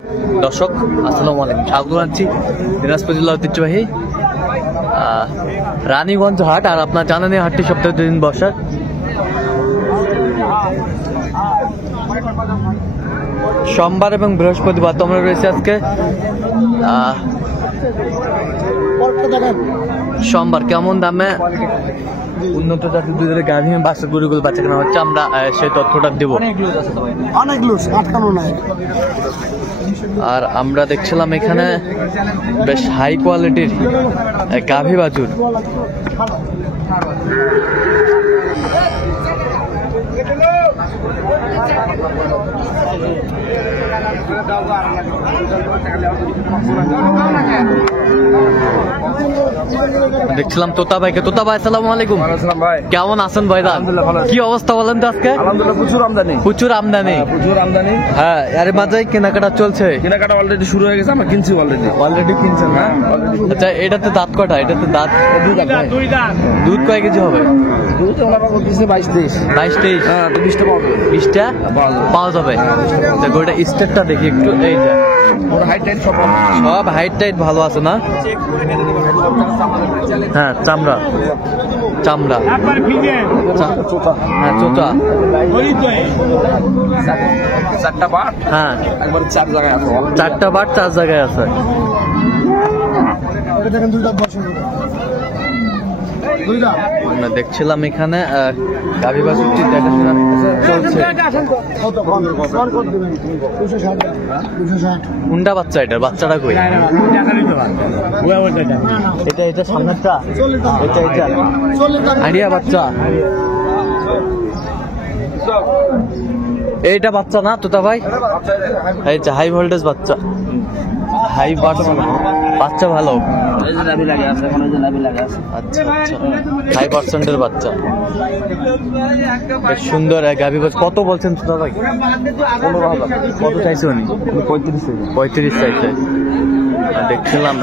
দর্শক আসসালামু আলাইকুম, স্বাগত জানাচ্ছি দিনাজপুর জেলা ঐতিহ্যবাহী রানীগঞ্জ হাট। আর আপনার জানেন এই হাটটি সপ্তাহে 2 দিন বসে। সোমবার এবং বৃহস্পতিবার তোমরা রয়েছে আজকে। সোমবার কেমন দামে উন্নত জাতের দুধের গাভী বাচ্চা গরুগুলো বাচ্চা কেনা হচ্ছে, আমরা সেই তথ্যটা দেবো। অনেক লুজ আটকানো নাই। আর আমরা দেখছিলাম এখানে বেশ হাই কোয়ালিটির গাভী বাছুর। দেখছিলাম তোতা ভাইকে। তোতা ভাই আসসালামু আলাইকুম। কেমন আছেন ভাই? কি অবস্থা বলেন তো আজকে? আলহামদুলিল্লাহ প্রচুর আমদানি। প্রচুর আমদানি। হ্যাঁ, এর মাঝে কেনাকাটা চলছে। কেনাকাটা অলরেডি শুরু হয়ে গেছে, আমরা কিনছি অলরেডি কিনছেন না? আচ্ছা, এটাতে দাঁত কটা? এটাতে দাঁত দুধ কয় কেজি হবে? দুধ ওনারা বলতেছে 22-23। হ্যাঁ, 20টা পাবে। 20টা পাওয়া যাবে। গোটা স্টেটটা দেখি একটু। এই যে হাইট টাইট সব হাইট টাইট ভালো আছে না? হ্যাঁ, চামড়া হ্যাঁ, চোটা। 4টা বাট। হ্যাঁ, একবার 4 জায়গায় আছে। 4টা বাট 4 জায়গায় আছে। আমরা দেখছিলাম এখানে গাভী বাছুরটি দেখাশোনা চলছে। কোনটা বাচ্চা? এটার বাচ্চাটা কই? এটা সামনেরটা? এটা আইডিয়া বাচ্চা। এইটা বাচ্চা না তোতা ভাই? এই যে হাই ভোল্টেজ বাচ্চা, হাই বাচ্চা ভালো। আচ্ছা, হাই পার্সেন্টের বাচ্চা, বেশ সুন্দর গাভী বাচ্চা। কত বলছেন তোতা ভাই? 15,000। কত চাইছে উনি? 35 চাইছে। দেখছিলাম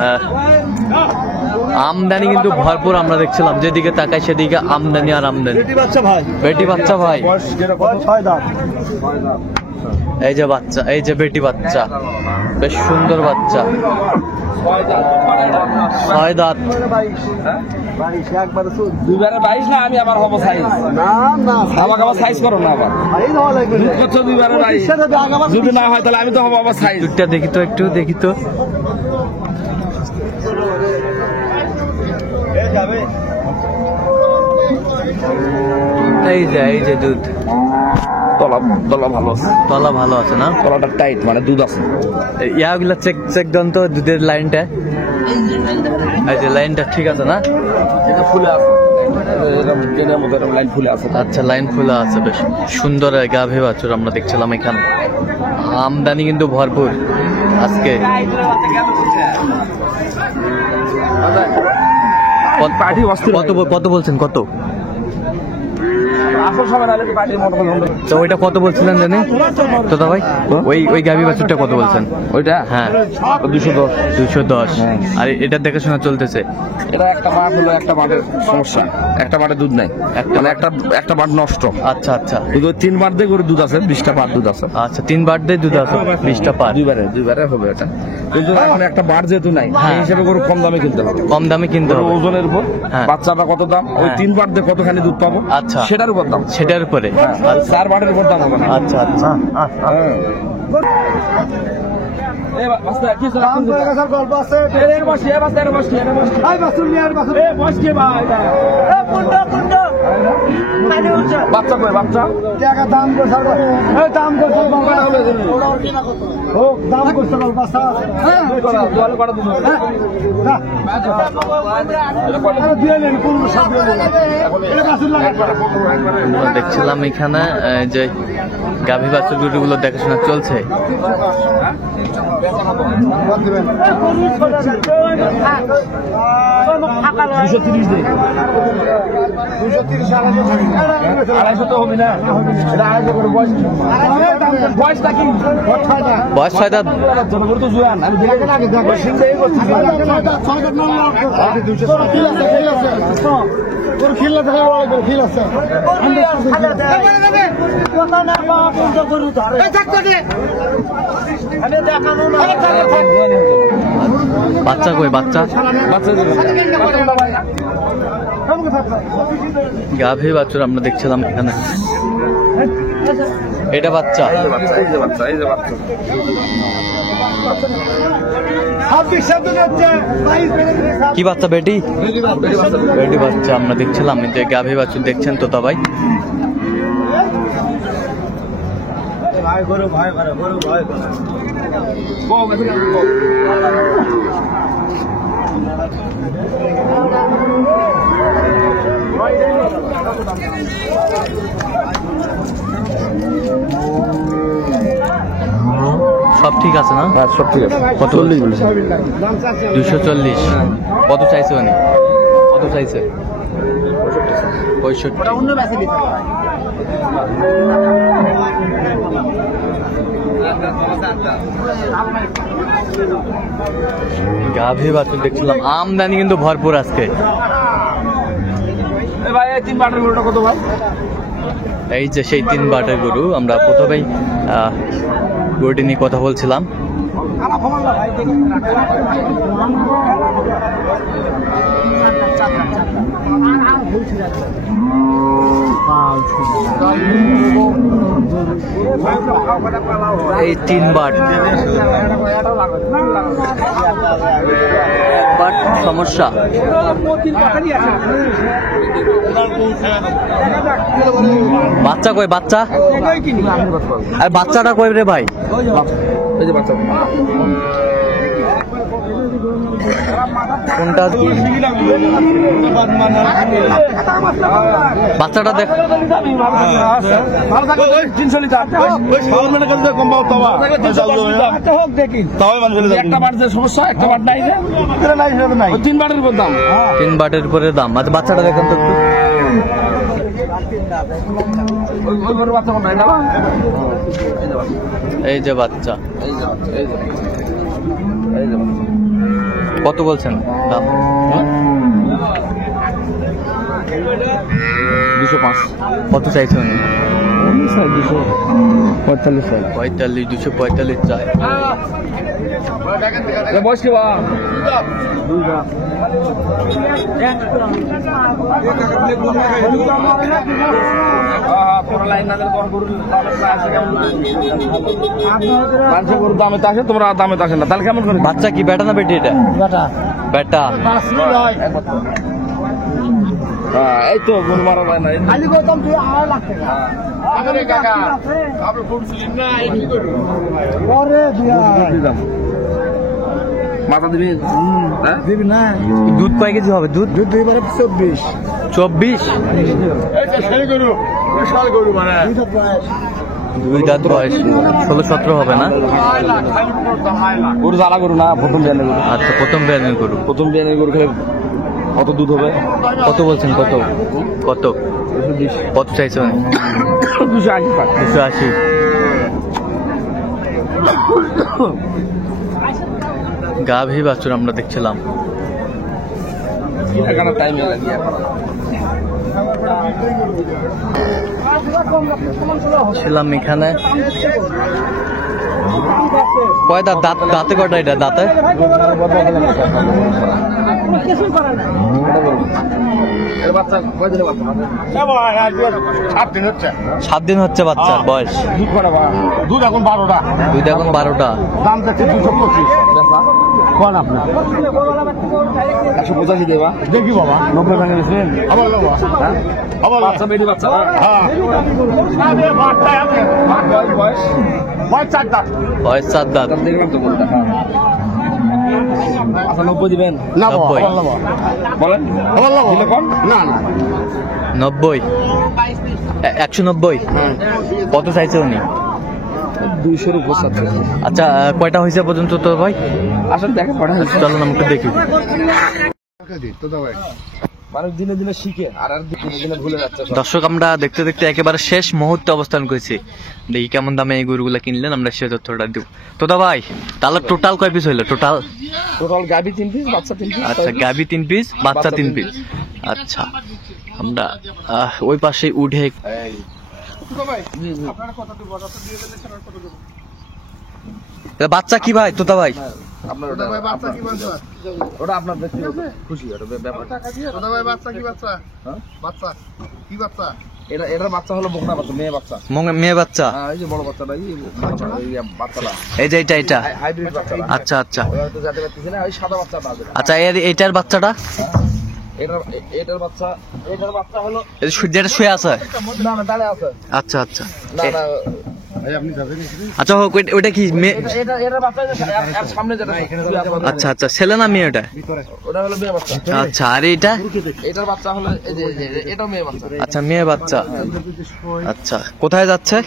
আমদানি কিন্তু ভরপুর। আমরা দেখছিলাম যেদিকে তাকাই সেদিকে আমদানি আর আমদানি। বেটি বাচ্চা ভাই। এই যে বাচ্চা, এই যে বেটি বাচ্চা, বেশ সুন্দর বাচ্চা। 6 দাঁত। দুইবারে 22 না, আমি আবার হবো সাইজ। আমাকে আবার সাইজ করো না। আবার দুইবারে 22 যদি না হয় তাহলে আমি তো হবো আবার সাইজ। দুধটা দেখি তো, একটু দেখি তো। এই যে দুধ। তলা ভালো আছে। তলা ভালো আছে না? তলাটা টাইট, মানে দুধ আছে। ইয়াগুলা চেক দেন তো, দুধের লাইনটা। এই যে লাইনটা ঠিক আছে না? এটা ফুলে আছে। লাইন ফুলে আছে। আচ্ছা, লাইন ফুলে আছে। বেশ সুন্দর গাভী বাছুর আমরা দেখছিলাম এখানে। আমদানি কিন্তু ভরপুর আজকে। কত বলছেন? কত তো ওইটা কত বলছিলেন জানি তোতা ভাই? ওই গাভী বাছুরটা কত বলছেন? ওইটা হ্যাঁ 210। আর এটা দেখাশোনা চলতেছে। এটা একটা বাট হলো, একটা বাটের সমস্যা, একটা বাটে দুধ নাই, মানে একটা বাট নষ্ট। আচ্ছা, 3 বার দিয়ে করে দুধ আছে, 20টা পার দুধ আছে। আচ্ছা, 3 বার দিয়ে দুধ আছে, 20টা পার। দুইবারে হবে এটা। কিন্তু এখন একটা বাট যেহেতু নাই, সেই হিসেবে গরু কম দামে কিনতে হবে। ওজনের উপর বাচ্চাটা কত দাম, ওই 3 বার দিয়ে কতখানি দুধ পাবো, আচ্ছা সেটার উপর দাম। সেটার উপরে 4 বাটের উপর দাম হবে। আচ্ছা। বাচ্চা কই? বাচ্চা দাম দেখছিলাম এখানে যে গাভী বাছুর গুলো দেখাশোনা চলছে। বয়স 6 দাঁত। বাচ্চা কই বাচ্চা? গাভী বাছুর আমরা দেখছিলাম এখানে। এটা বাচ্চা, কি বাচ্চা? বেটি বেটি বাচ্চা আমরা দেখছিলাম। যে গাভী বাছুর দেখছেন তোতা ভাই। সব ঠিক আছে না? হ্যাঁ সব ঠিক আছে। কত? 240। কত চাইছে মানে? কত চাইছে? 65। গাভী বাছুর দেখছিলাম। আমদানি কিন্তু ভরপুর আজকে। এই যে সেই 3 বাটের গরু। আমরা প্রথমেই গরুটি নিয়ে কথা বলছিলাম। এই 3 বাট সমস্যা। বাচ্চা কই বাচ্চা? আর বাচ্চাটা কই রে ভাই? কোনটা? বাচ্চাটা দেখ। সমস্যা একটা বাট নাই, 3 বাটের উপর দাম। 3 বাটের উপরে দাম। আচ্ছা বাচ্চাটা দেখেন তো একটু। এই যে বাচ্চা। কত বলছেন দাম? 205। কত চাইছে উনি? 245। 245 চাই। বয়স কি বা? দামে তো আসে, তোমরা দামে তো আসে না, তাহলে কেমন করে? বাচ্চা কি বেটা না বেটি? এটা বেটা। এই তো গরু মারা যায় না। মাথা দিবি? দিবি না। দুধ কয় কেজি হবে? দুধ 24। 24? 2 দাঁত বয়স। 16-17 হবে না? গরু জ্বালা গরু না, প্রথম বিয়ানের গরু। আচ্ছা প্রথম বিয়ানের গরু। প্রথম বিয়ানের গরু খেলে কত দুধ হবে? কত বলছেন? কত কত? 220। কত চাইছে মানে? 280। গাভী বাছুর আমরা দেখছিলাম। ছিলাম এখানে। কয় দাঁত? দাঁতে কয়টা? এটা দাঁতে 7 দিন হচ্ছে বাচ্চার বয়স। দুধ এখন 12টা। দুধ এখন 12টা। দাম যাচ্ছে 225। কোন আপনি 185 দেবা? দেখি বাবা 90 ভেঙে দিয়েছেন। বাচ্চা বেটি বাচ্চা। বয়স 4 দাঁত। দেখলাম তো গরুটা। আচ্ছা 90 দিবেন? 90 বলেন। দিলে কম? না না 90। 190। কত চাইছে উনি? 200 উপর। আচ্ছা কয়টা হয়েছে পর্যন্ত তো ভাই? আসলে দেখেন কটা হয়েছে। চলো না একটু দেখি। মানুষ দিনে দিনে শিখে আর দিনে দিনে ভুলে যাচ্ছে। দর্শক আমরা দেখতে দেখতে একেবারে শেষ মুহূর্তে অবস্থান করেছি। দেখি কেমন দামে এই গরুগুলা কিনলেন, আমরা সে তথ্যটা দিব। তোদা ভাই তাহলে টোটাল কয় পিস হইলো? টোটাল গাভী 3 পিস, বাচ্চা 3 পিস। আচ্ছা গাভী 3 পিস, বাচ্চা 3 পিস। আচ্ছা আমরা ওই পাশে উঠে এটা বাচ্চা কি ভাই তোতা ভাই? আপনার ওটা আপনার ব্যক্তিগত খুশি, ওটা ব্যাপার। হ্যাঁ? এটার বাচ্চা হলো বকনা বাচ্চা, মেয়ে বাচ্চা। মেয়ে বাচ্চা? হ্যাঁ, এই যে বড় বাচ্চাটা, এই বাচ্চাটা, এই যে এটা হাইব্রিড বাচ্চা। আচ্ছা আচ্ছা ওই হয়তো জানতে পারতেছি না, ওই সাদা বাচ্চাটা আছে। আচ্ছা এইটার বাচ্চাটা? এটার বাচ্চা হলো যেটা শুয়ে আছে? না না, দাঁড়িয়ে আছে। আচ্ছা আচ্ছা না না, আচ্ছা হোক, ওইটা কি মেয়ে? এটার বাচ্চা এর সামনে যেটা শুয়ে আছে। আচ্ছা আচ্ছা, ছেলে না মেয়ে ওটা? ওটা হলো মেয়ে বাচ্চা। আচ্ছা, আর এইটা? এটার বাচ্চা হলো এই যে এটাও মেয়ে বাচ্চা। আচ্ছা, মেয়ে বাচ্চা। আচ্ছা, কোথায় যাচ্ছে?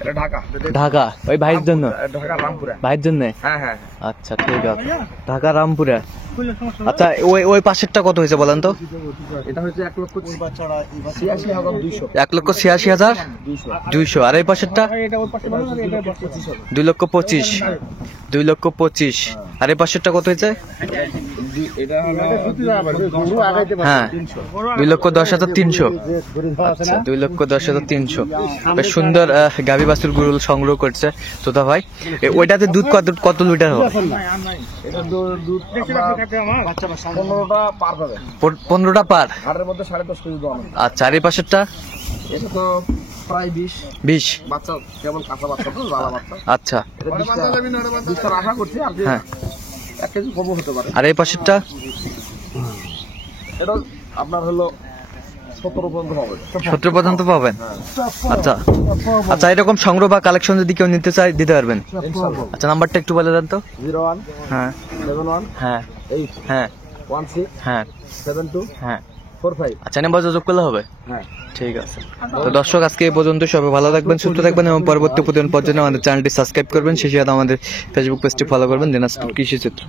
এটা ঢাকা। ঢাকা, ওই ভাইয়ের জন্য? ঢাকা রামপুরা। ভাইয়ের জন্য? হ্যাঁ হ্যাঁ। আচ্ছা ঠিক আছে, ঢাকা রামপুরা। আচ্ছা ওই পাশেরটা কত হয়েছে বলেন তো? এটা হচ্ছে 1,86,200। 1,86,200। আর এই পাশেরটা? 2,25,000। 2,25,000। আর এই পাশেরটা কত হয়েছে? এটা হলো হ্যাঁ, 2,10,300। আচ্ছা, 2,10,300। বেশ সুন্দর গাভী বাছুর গরু সংগ্রহ করছে তোতা ভাই। ওইটাতে দুধ কত লিটার হবে? এটা দুধ 15টা পার পাবে। 15টা পার? হাটের মধ্যে 10.5 কেজি দাম। আচ্ছা, আর এই পাশেরটা? এটা তো প্রায় 20 বাচ্চা, কেবল কাঁচা বাচ্চা তো, লালা বাচ্চা। আচ্ছা, এটা 20টা আশা করছি, আর হ্যাঁ 1 কেজি কম হতে পারে। আর এই পাশেরটা? এটা আপনার হলো 17 পর্যন্ত হবে। 17 পর্যন্ত পাবেন? আচ্ছা আচ্ছা, এরকম সংগ্রহ বা কালেকশন যদি কেউ নিতে চায় দিতে পারবেন? ইনশাআল্লাহ। আচ্ছা, নাম্বারটা একটু বলে দেন তো। 01 হ্যাঁ 71 হ্যাঁ 8 হ্যাঁ 16 হ্যাঁ 72 হ্যাঁ। 45। আচ্ছা, নাম্বার যোগাযোগ করলে হবে? হ্যাঁ। ঠিক আছে। তো দর্শক, আজকে এই পর্যন্ত। সবাই ভালো থাকবেন, সুস্থ থাকবেন এবং পরবর্তী প্রতিদিন পর্যন্ত আমাদের চ্যানেলটি সাবস্ক্রাইব করবেন, সেই সাথে আমাদের ফেসবুক পেজটি ফলো করবেন, দিনাজপুর কৃষি চিত্র।